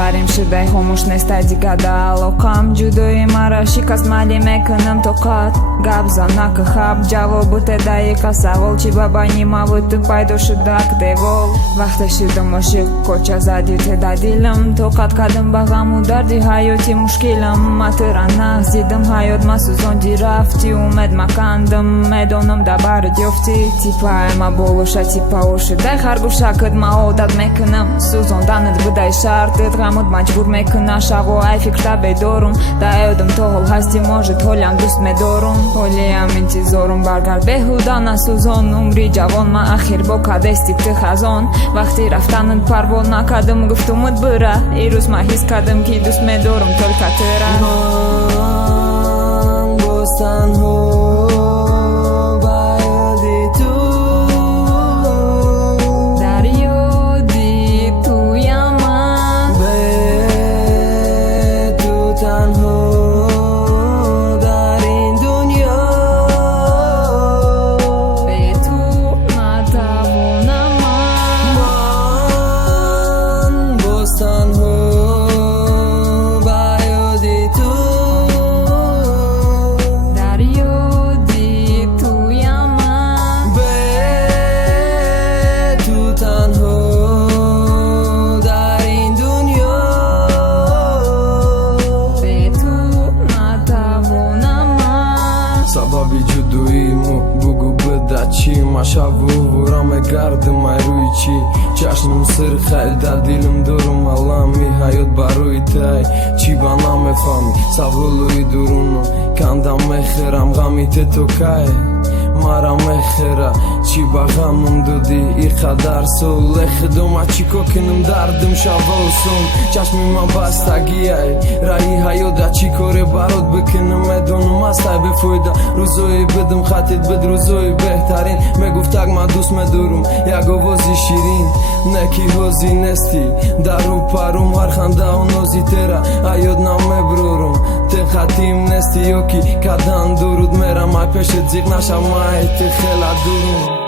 Տարիմ շդայ հոմուշնես տայդի գադալոքամ Ջուդոյի մարաշի կասմալի մեկնմ տոքատ Գաբզանակը խապ ջավո բուտե դայի կասավոլ Չի բաբանի մավուտը պայդո շդակ դևոլ Վախտը շիդում օշիկ կոչազադի թե դադիլմ Տոքատ կադմ բաղամ ու դարդի հայոթի մուշկիլմ Մատրանախ զիդմ հայոտ մասուզոն դիրավտի Ումեդ մականդմ մեդոնում դաբարը դյովտի Տիպա էմա բոլոշա տիպա օշի դայ խարգուշա կդմա օդատ մեկնմ Սուզոն դանդ բդայ շարտ Դղամոտ մաջբուր մեկնա շաղո այֆիկ տաբե դորում Դա էոդմ թողոլ հաստի մոժիտ հոլյան դուստ մե դորում Հոլիամ ինտի զորում բարգար բեհուդանա սուզոն Ումրի ջավոն մա ախիր բոքա դեստիկ տխազոն Վախտի ռավտանըդ պարվոն ակադմ գվտումըդ բıra Իրուս մա հիսկադմ քի դուստ մե դորում թոլկա տրա Man bostan ho Sababi ջուդուիմու բուգու բդաչի Մաշավու վուրամ է գարդմ այրույչի Ճաշնում սրխայլ դադիլմ դորում ալամի Հայոտ բարույթայ չի բանամ է ֆամի Սավոլույի դուրունու կանդամ է խերամ Գամի թե տոքայ մարամ է խերա Չի բաղամում դուդի իխադար սոլ Լեխդոմ աչիկո կնում դարդմ շավոսում Ճաշմի ման բաստագի այ Ռայի հայոդ աչիկոր է բարոդ բկնում է դոնում աստայ բեֆոյդա Ռուզոյի բդմ խատիտ բդ ռուզոյի բեհտարին Մեգուվտակ մադուս մե դուրում Յագովոզի շիրին Նեքի հոզի նեստի Դարու պարում հարխանդա ունոզի տերա Այոդ նամ է բրորում Տեխատիմ նեստի յոքի Կադան դուրուդ մերամ այպեշը ձիղնաշա մայ Տեխելա դուրում